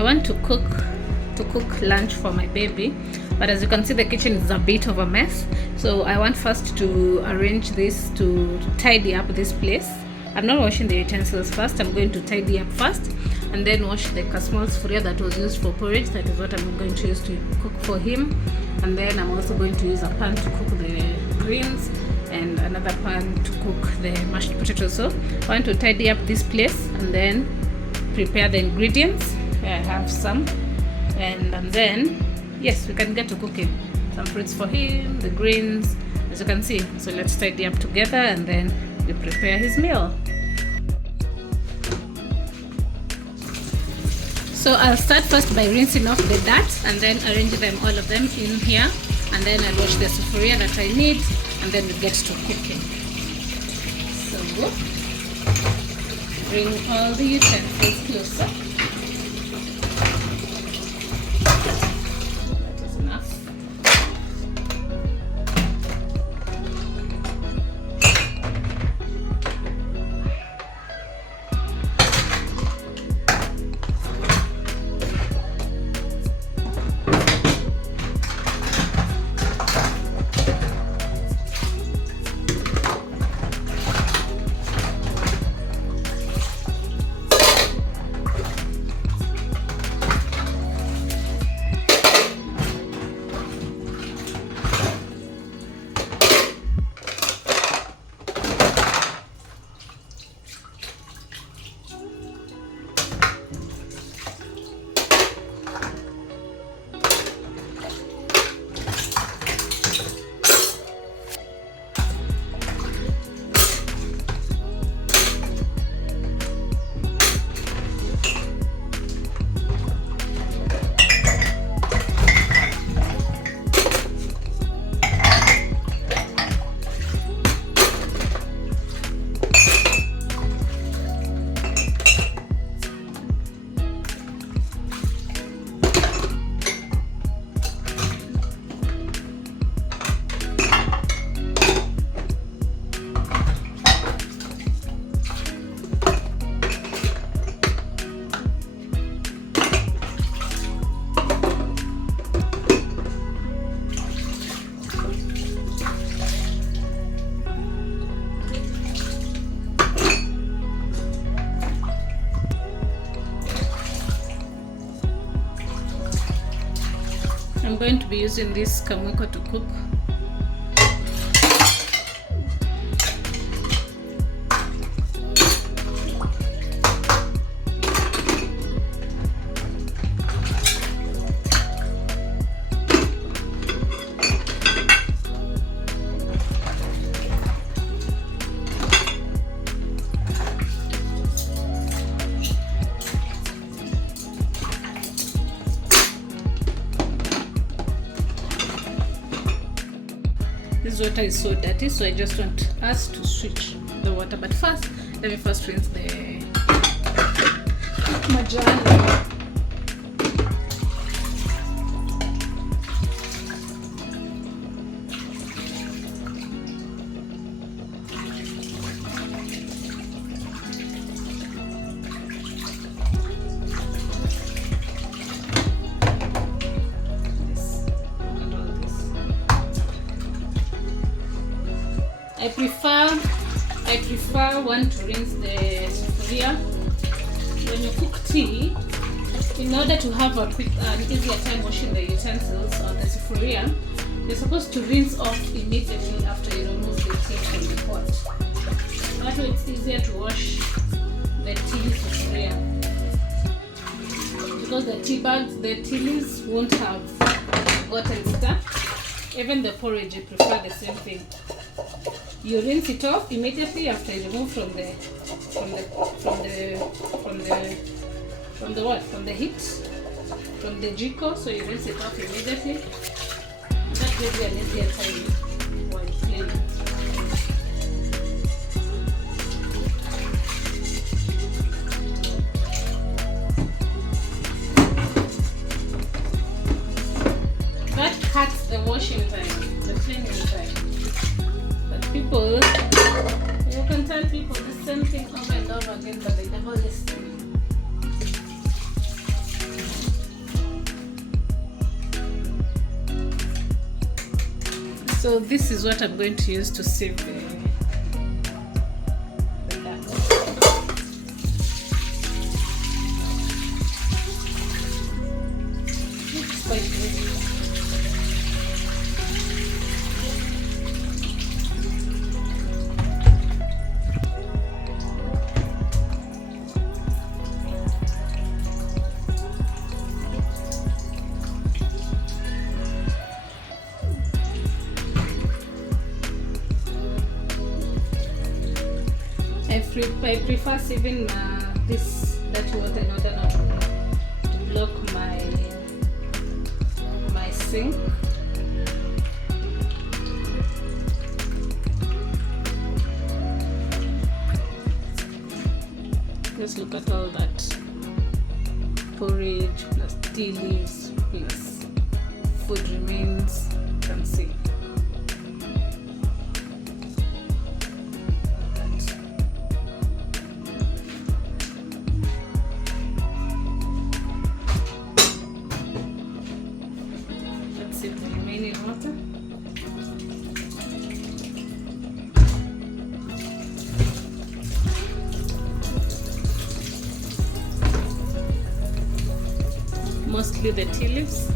I want to cook lunch for my baby, but as you can see the kitchen is a bit of a mess, so I want first to arrange this, to tidy up this place. I'm not washing the utensils first. I'm going to tidy up first and then wash the small sufuria that was used for porridge. That is what I'm going to use to cook for him. And then I'm also going to use a pan to cook the greens and another pan to cook the mashed potatoes. So I want to tidy up this place and then prepare the ingredients. Here I have some, and then yes, we can get to cooking. Some fruits for him, the greens, as you can see. So let's tidy up together and then we prepare his meal. So I'll start first by rinsing off the dirt and then arrange them, all of them in here, and then I'll wash the sufuria that I need, and then we get to cooking. So bring all the utensils closer. That is enough. I'm going to be using this kamwiko to cook. This water is so dirty, so I just want us to switch the water. But first, let me first rinse the majani. I prefer one to rinse the sufuria. When you cook tea, in order to have an easier time washing the utensils or the sufuria, you're supposed to rinse off immediately after you remove the tea from the pot. That way it's easier to wash the tea sufuria, because the tea bags, the tea leaves won't have gotten stuck. Even the porridge, I prefer the same thing. You rinse it off immediately after you remove from the heat, from the jiko. So you rinse it off immediately. That gives you an easier time while cleaning. That cuts the washing time, the cleaning time. People, you can tell people the same thing over and over again, but they never listen. So this is what I'm going to use to sieve the duck. It's quite good. I prefer sieving this dirty water in order not to block my sink. Just look at all that porridge plus tea leaves plus food remains. You can see. Mostly the tea leaves.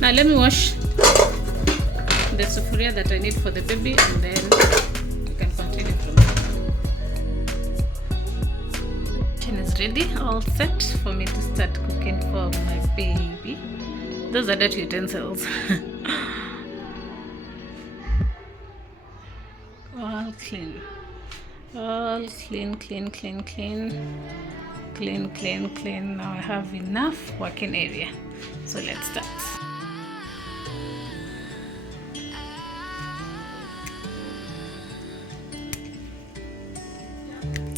Now let me wash the sufuria that I need for the baby, and then we can continue from there. Kitchen is ready, all set for me to start cooking for my baby. Those are dirty utensils. All clean. All clean, clean, clean, clean. Clean, clean, clean. Now I have enough working area. So let's start.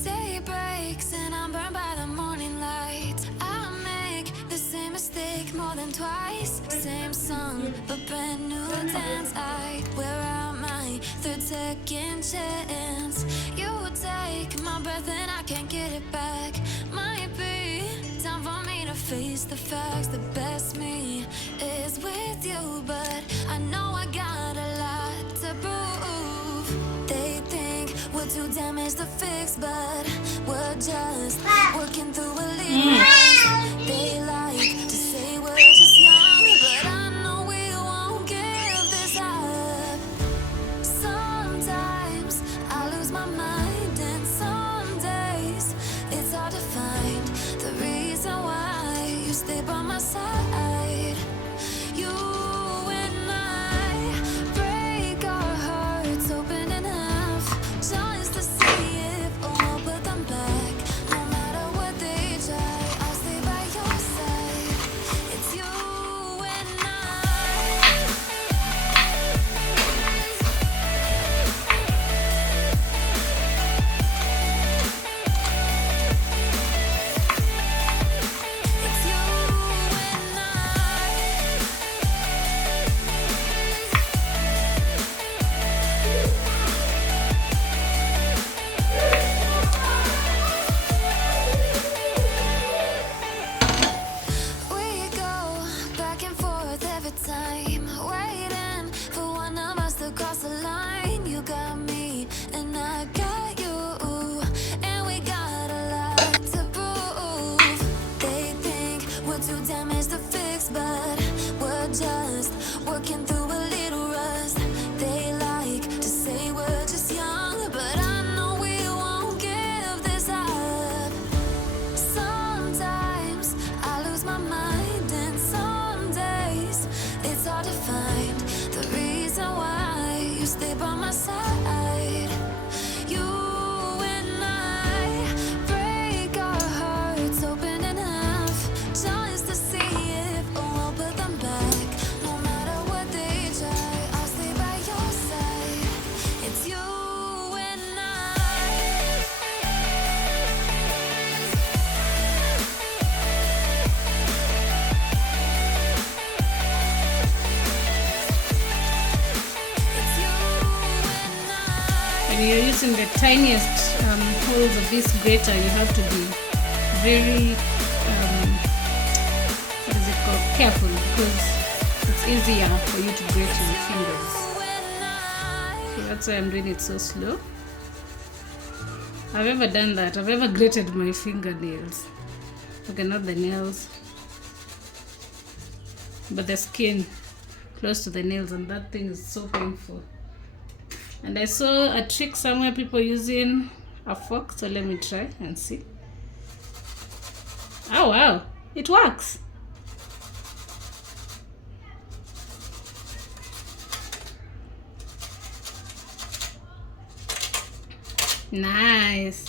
Day breaks and I'm burned by the morning light. I make the same mistake more than twice. Same song, but brand new dance. I wear out my third second chance. You take my breath and I can't get it back. Might be time for me to face the facts. The best me is with you, but I know I got a lot to prove. They think we're too damaged to fix, but we're just working through a little. They like to say we're just young, but I know we won't give this up. Sometimes I lose my mind, and some days it's hard to find the reason why you stay by my side. You and I break our hearts open enough just to see if we'll put them back. No matter what they try, I'll stay by your side. It's you and I. It's you and we go back and forth every time, waiting for one of us to cross the line. You got me and I got you, and we got a lot to prove. They think we're too damaged to fix, but we're just working through a little rust. They like to say we're just young, but I know we won't give this up. Sometimes I lose my mind, and some days it's hard to find the reason why you stay by my side. You and I break our hearts open enough just to see if we'll put them back. No matter what they try, I'll stay by your side. It's you and I. It's you and I. when you're using the tiniest holes of this grater, you have to be very what is it called, careful, because it's easier for you to grate your fingers. So that's why I'm doing it so slow. I've ever done that. I've ever grated my fingernails. Okay, not the nails, but the skin close to the nails, and that thing is so painful. And I saw a trick somewhere, people using a fork, so let me try and see. Oh wow, it works. Nice.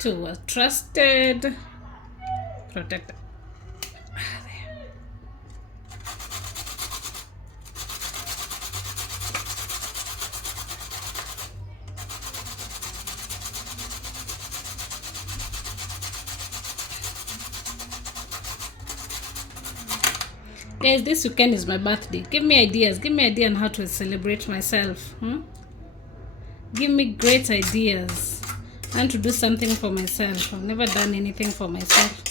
To a trusted protector. Guys, this weekend is my birthday. Give me ideas. Give me ideas on how to celebrate myself. Give me great ideas. I want to do something for myself. I've never done anything for myself.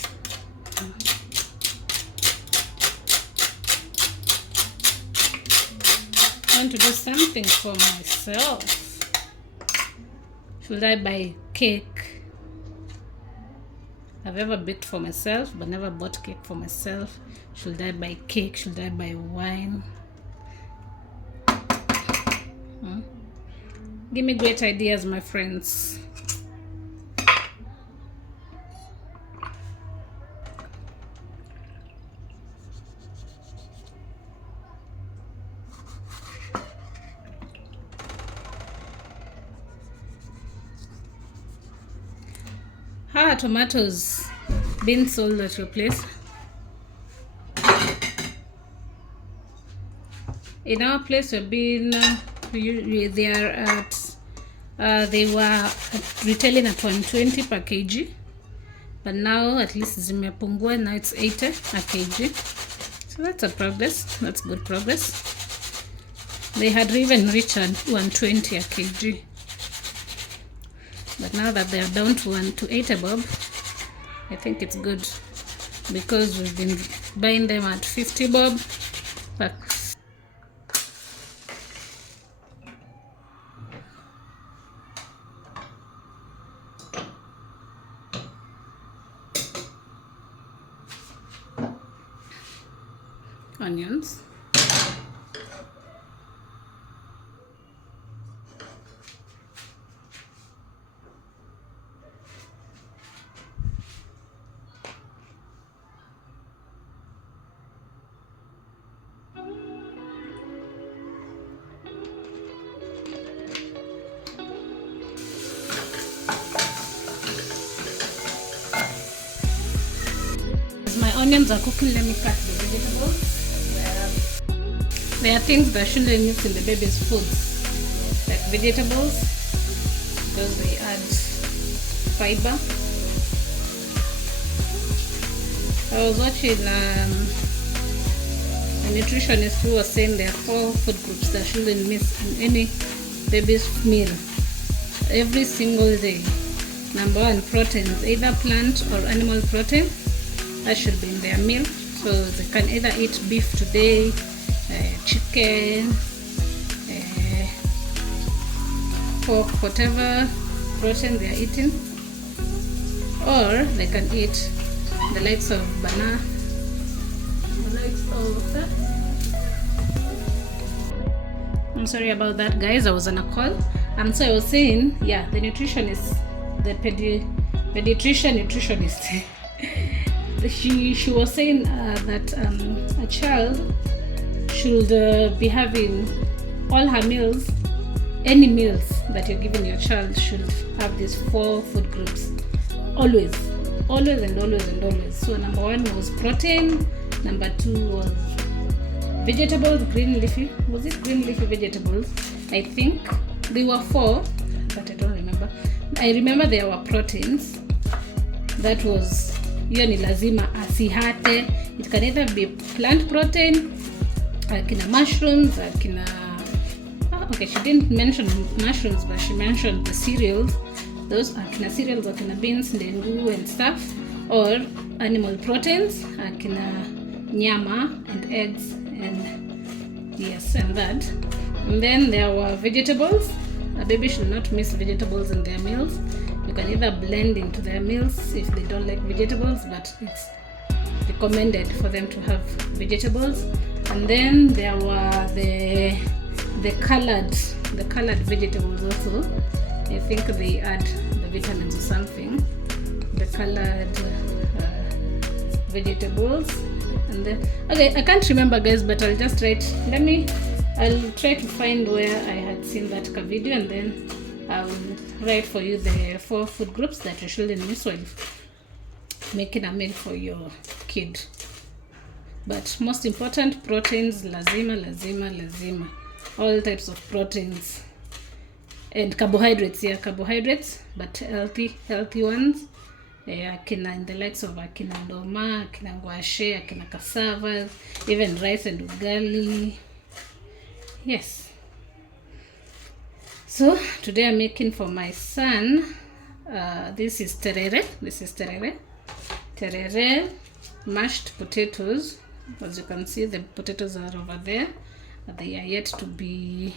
I want to do something for myself. Should I buy cake? I've ever baked for myself, but never bought cake for myself. Should I buy cake? Should I buy wine? Give me great ideas, my friends. How are tomatoes being sold at your place? In our place, they were retailing at 120 per kg, but now at least zimepungua. Now it's 80 a kg. So that's a progress. That's good progress. They had even reached 120 a kg. But now that they are down to 80 bob, I think it's good, because we've been buying them at 50 bob. But onions. My onions are cooking. Let me cut the vegetables. There are things that shouldn't use in the baby's foods, like vegetables, because they add fiber. I was watching a nutritionist who was saying there are 4 food groups that shouldn't miss in any baby's meal every single day. Number 1, proteins, either plant or animal protein. That should be in their meal. So they can either eat beef today, chicken, pork, whatever protein they are eating, or they can eat the likes of banana, the likes of I'm sorry about that, guys. I was on a call. So I was saying, yeah, the nutritionist, the pediatrician nutritionist, she was saying that a child should be having all her meals, any meals that you're giving your child should have these 4 food groups. Always. So number 1 was protein, number 2 was vegetables, green leafy vegetables. I think there were 4, but I don't remember. I remember there were proteins. That was hiyo ni lazima asihate. It can either be plant protein, akina mushrooms, akina okay, she didn't mention mushrooms, but she mentioned the cereals. Those akina cereals, akina beans, ndengu and stuff, or animal proteins, akina nyama and eggs and yes, and that. And then there were vegetables. A baby should not miss vegetables in their meals. You can either blend into their meals if they don't like vegetables, but it's recommended for them to have vegetables. And then there were the colored vegetables also. I think they add the vitamins or something. The colored vegetables. And then okay, I can't remember, guys, but I'll just write. I'll try to find where I had seen that video, and then I'll write for you the 4 food groups that you shouldn't miss while making a meal for your kid. But most important, proteins, lazima. All types of proteins. And carbohydrates, but healthy ones. Akina in the likes of akina ndoma, akina ngwashe, akina cassava, even rice and ugali. Yes. So today I'm making for my son. This is terere. Terere, mashed potatoes. As you can see, the potatoes are over there. They are yet to be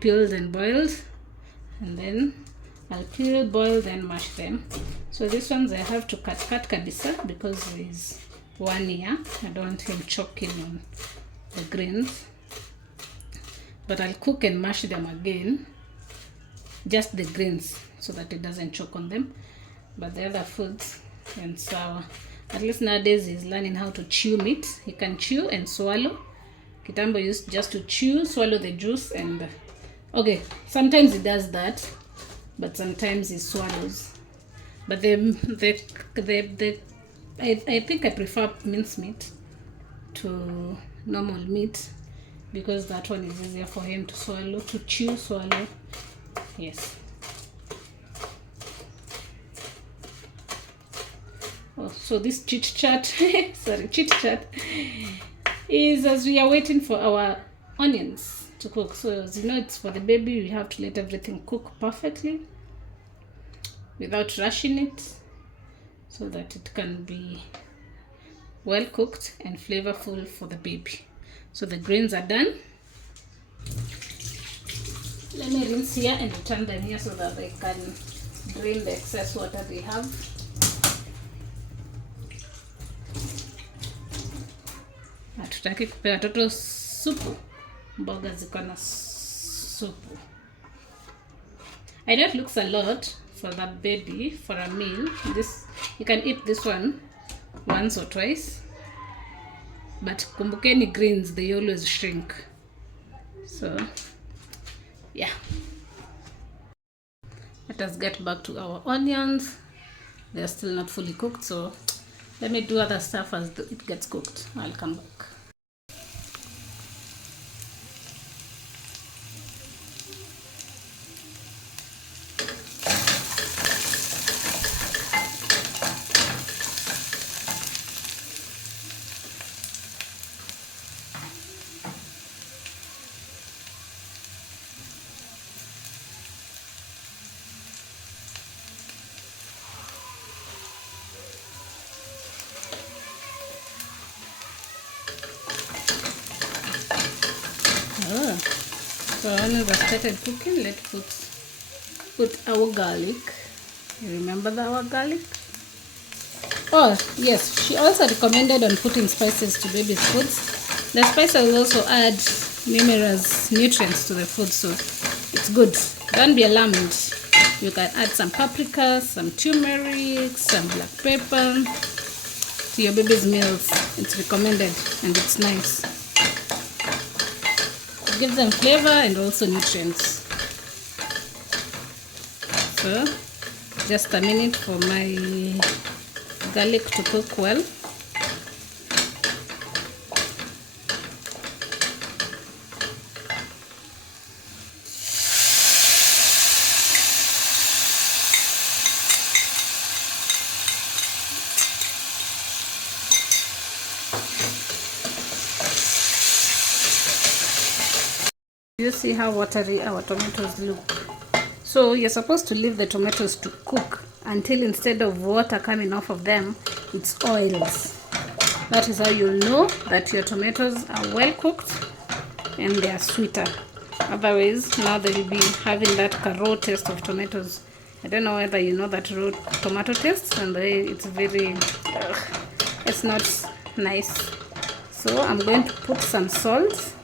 peeled and boiled, and then I'll peel, boil, then mash them. So these ones I have to cut kabisa because he's 1 year. I don't want him choking on the greens, but I'll cook and mash them again, just the greens, so that it doesn't choke on them. But the other foods and sour, at least nowadays he's learning how to chew meat. He can chew and swallow. Kitambo used just to chew, swallow the juice, and okay, sometimes he does that, but sometimes he swallows. But I think I prefer mincemeat to normal meat, because that one is easier for him to swallow, to chew, swallow. Yes. Oh, so this chit chat is as we are waiting for our onions to cook. So as you know, it's for the baby. We have to let everything cook perfectly without rushing it, so that it can be well cooked and flavorful for the baby. So the greens are done. Let me rinse here and return them here so that they can drain the excess water they have. Hatutaki kupea watoto supu, mboga ziko na supu. I know it looks a lot for the baby for a meal. This, you can eat this one once or twice, but kumbukeni greens, they always shrink. So yeah, let us get back to our onions. They are still not fully cooked, so let me do other stuff as it gets cooked. I'll come back. So when we started cooking, let's put our garlic. You remember our garlic? Oh yes, she also recommended on putting spices to baby's foods. The spices will also add numerous nutrients to the food, so it's good. Don't be alarmed. You can add some paprika, some turmeric, some black pepper to your baby's meals. It's recommended and it's nice. It gives them flavor and also nutrients. So just a minute for my garlic to cook well. You see how watery our tomatoes look. So you're supposed to leave the tomatoes to cook until instead of water coming off of them, it's oils. That is how you'll know that your tomatoes are well cooked and they are sweeter. Otherwise, now they will be having that raw taste of tomatoes. I don't know whether you know that raw tomato taste, and it's very, it's not nice. So I'm going to put some salt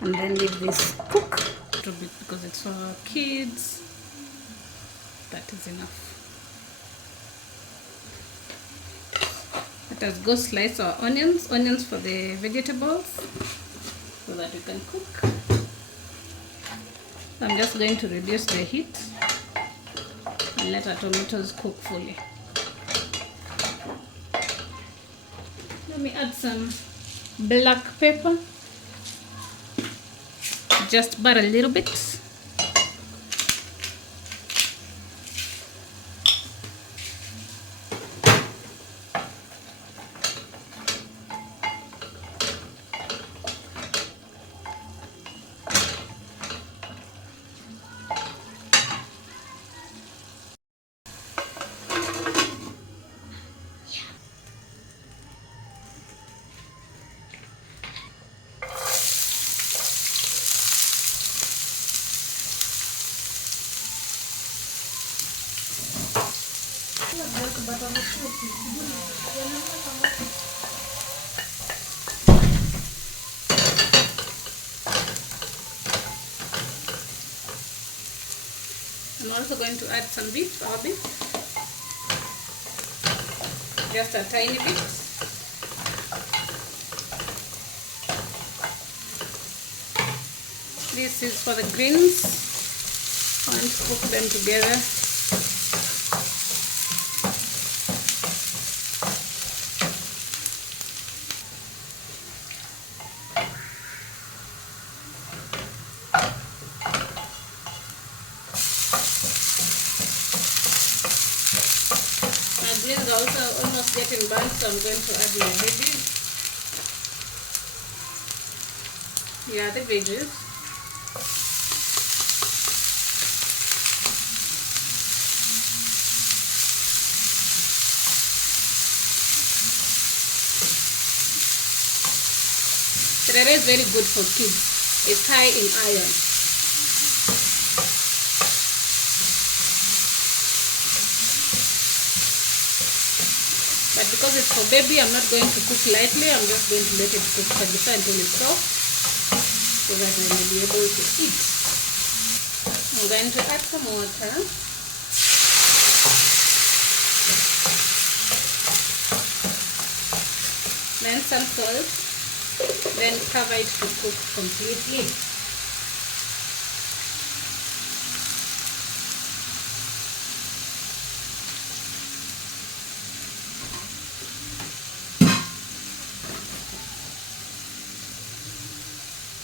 and then leave this cook a little bit because it's for our kids. That is enough. Let us go slice our onions for the vegetables so that we can cook. I'm just going to reduce the heat and let our tomatoes cook fully. Let me add some black pepper, just but a little bit. I'm also going to add some beef, our beef, just a tiny bit. This is for the greens. I want to cook them together. Greens are also almost getting burnt, so I'm going to add my veggies. Yeah, the veggies. Terere is very good for kids. It's high in iron. But because it's for baby, I'm not going to cook lightly. I'm just going to let it cook until it's soft, so that I will be able to eat. I'm going to add some water. Then some salt. Then cover it to cook completely.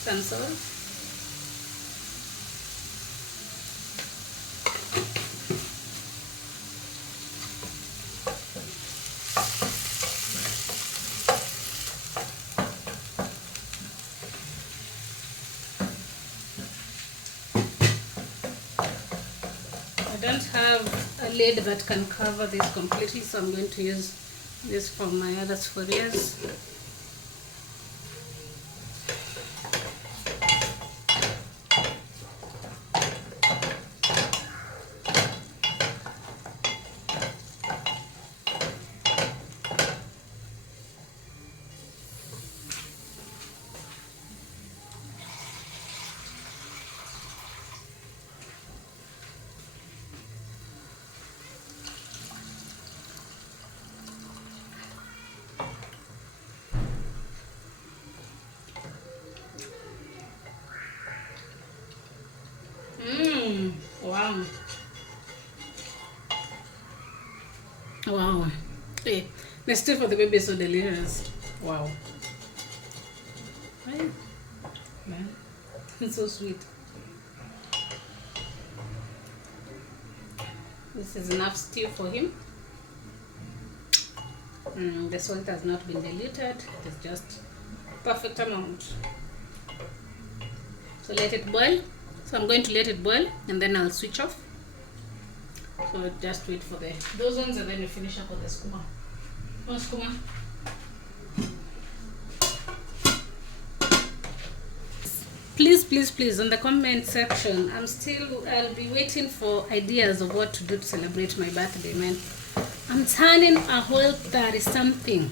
Some salt. I don't have a lid that can cover this completely, so I'm going to use this from my other spheres. The stew for the baby is so delicious. Wow. Right? Man, it's so sweet. This is enough stew for him. The salt has not been diluted. It is just perfect amount. So let it boil. So I'm going to let it boil and then I'll switch off. So just wait for those ones and then we finish up with the skuma. Oh, skuma. Please in the comment section, I'll be waiting for ideas of what to do to celebrate my birthday, man. I'm turning a whole 30 something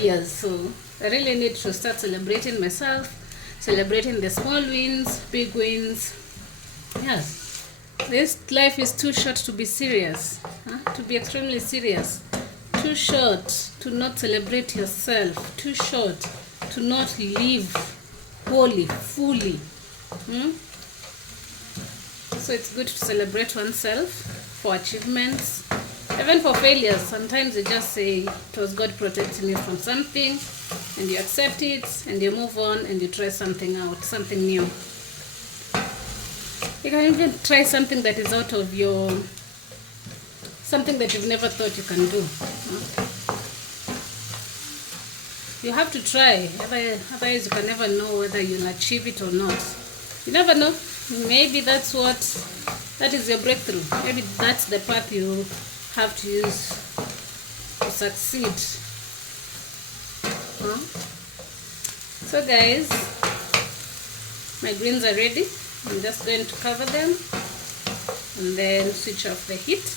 years, so I really need to start celebrating myself, celebrating the small wins, big wins. Yes, this life is too short to be serious, to be extremely serious. Too short to not celebrate yourself. Too short to not live wholly, fully. So it's good to celebrate oneself for achievements, even for failures. Sometimes you just say it was God protecting you from something, and you accept it and you move on and you try something out, something new. You can even try something that is out of your, something that you've never thought you can do. You have to try, otherwise you can never know whether you'll achieve it or not. You never know. Maybe that is your breakthrough. Maybe that's the path you have to use to succeed. So guys, my greens are ready. I'm just going to cover them and then switch off the heat.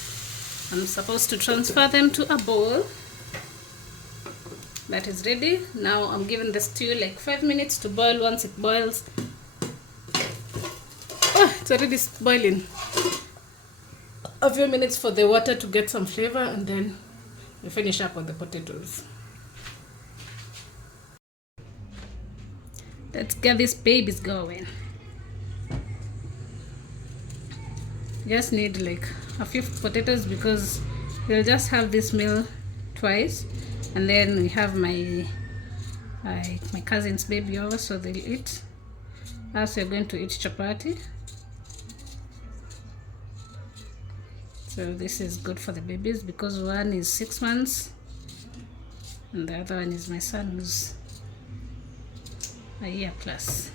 I'm supposed to transfer them to a bowl that is ready. Now I'm giving the stew like 5 minutes to boil. Once it boils, it's already boiling. A few minutes for the water to get some flavor, and then we finish up with the potatoes. Let's get these babies going. Just need like a few potatoes because we'll just have this meal twice, and then we have my cousin's baby over, so they'll eat. Us, we're going to eat chapati. So this is good for the babies because one is 6 months and the other one is my son, who's a year plus.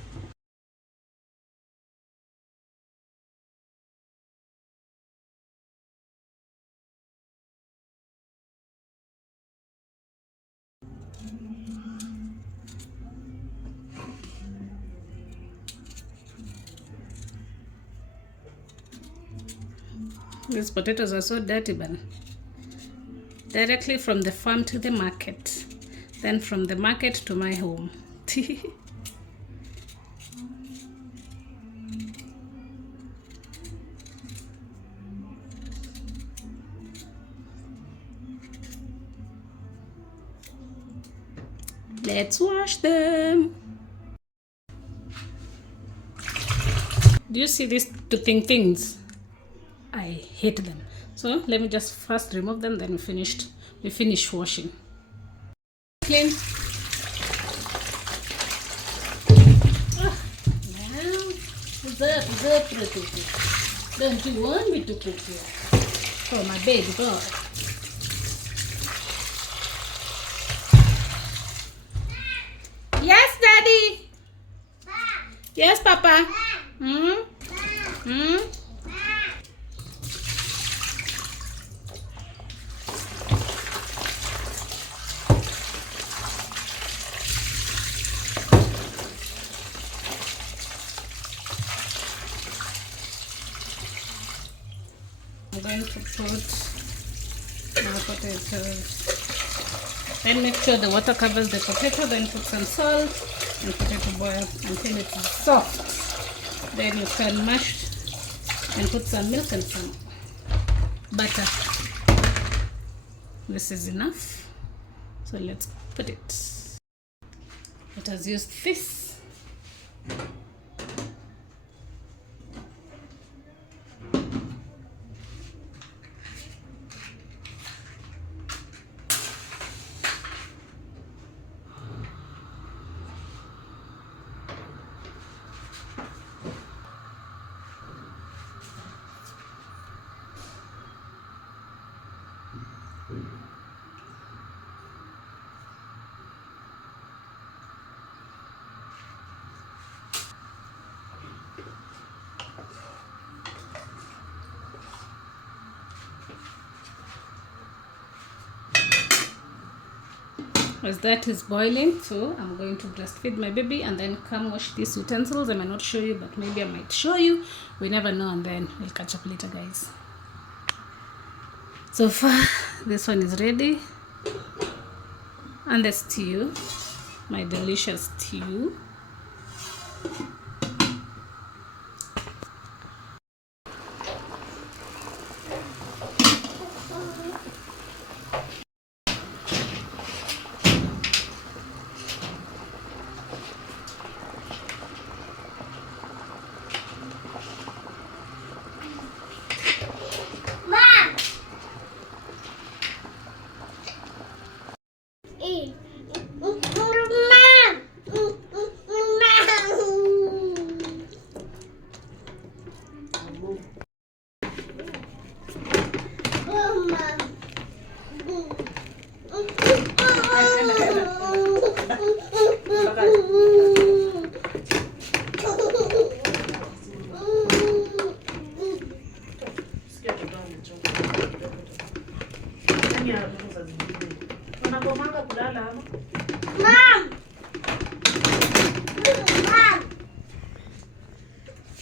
These potatoes are so dirty, but directly from the farm to the market, then from the market to my home. Let's wash them. Do you see these two things? I hate them. So let me just first remove them, then we finish washing. Clean. Now, don't you want me to cook here for my baby boy? Yes, Daddy. Yes, Papa. I'm going to put my potatoes. Then make sure the water covers the potato, then put some salt and potato boil until it is soft. Then you can mash and put some milk and some butter. This is enough. So let's put it. Let us use this. as that is boiling, so I'm going to breastfeed my baby and then come wash these utensils. I might not show you, but maybe I might show you. We never know, and then we'll catch up later, guys. So far, this one is ready. And the stew, my delicious stew.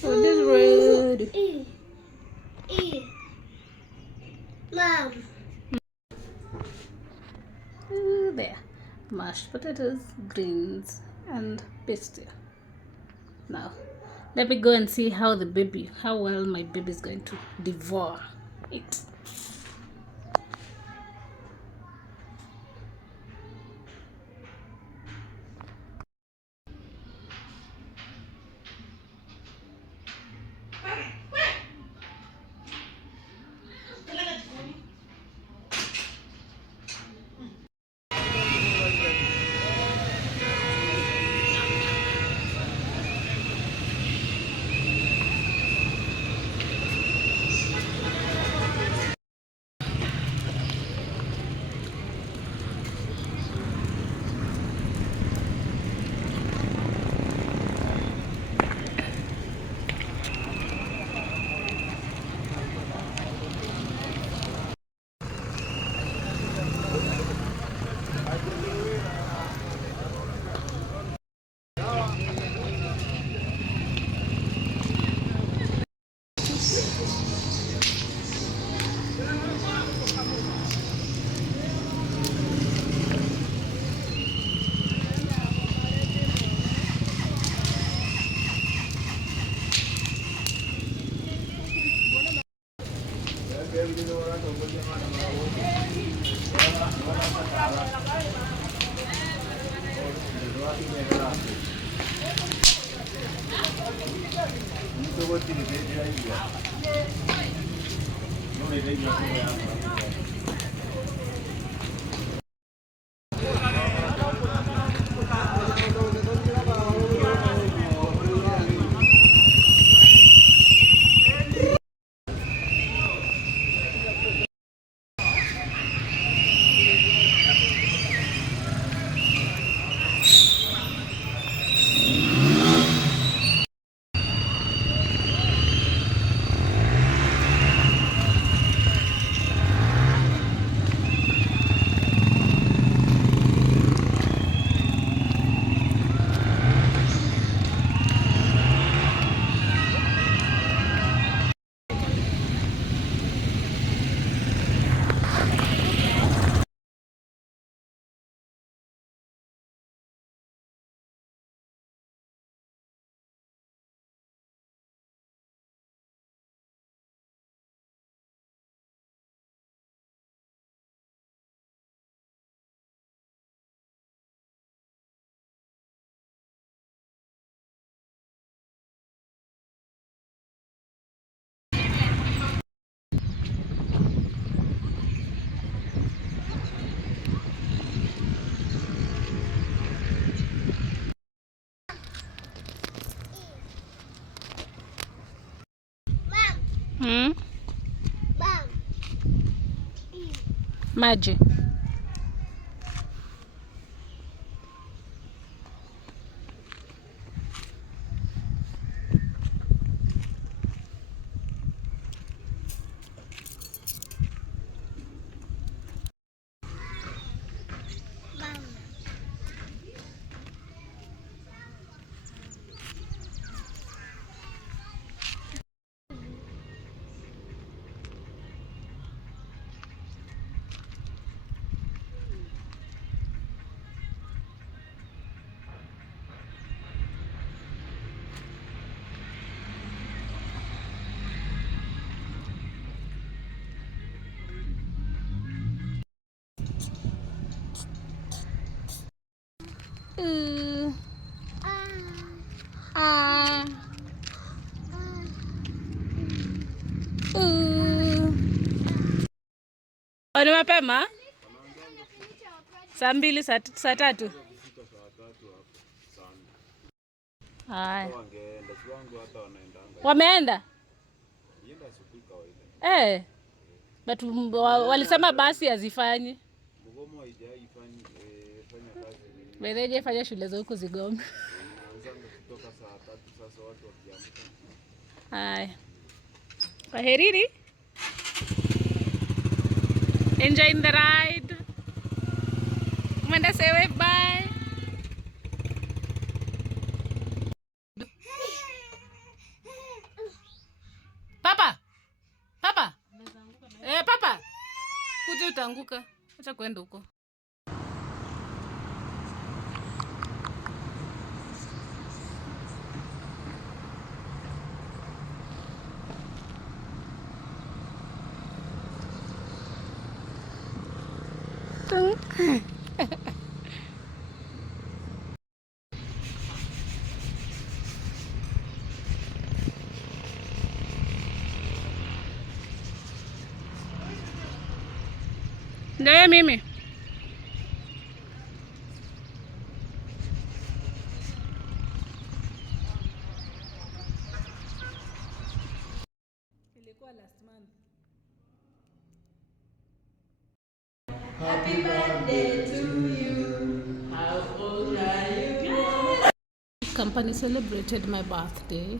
Food is ready. Mom. There, mashed potatoes, greens, and pastry. Now, let me go and see how well my baby is going to devour it. Maji. Ooh. Ah. Ooh. Ni mapema? Saa 2, saa 3. Haya. Wameenda? But walisema basi hazifanyi. Mgomo haijafanya kazi. Wewe fanya shule za huko zigome. Inaanza kutoka saa 3 sasa watu wakiamka. Haya. Kwaherini. Enjoy the ride. Mwenda say bye. Papa. Papa. Papa. Kuja utaanguka. Acha kwenda huko. Ndio mimi. Ilikuwa last month. Happy birthday to you. How old are you? Company celebrated my birthday.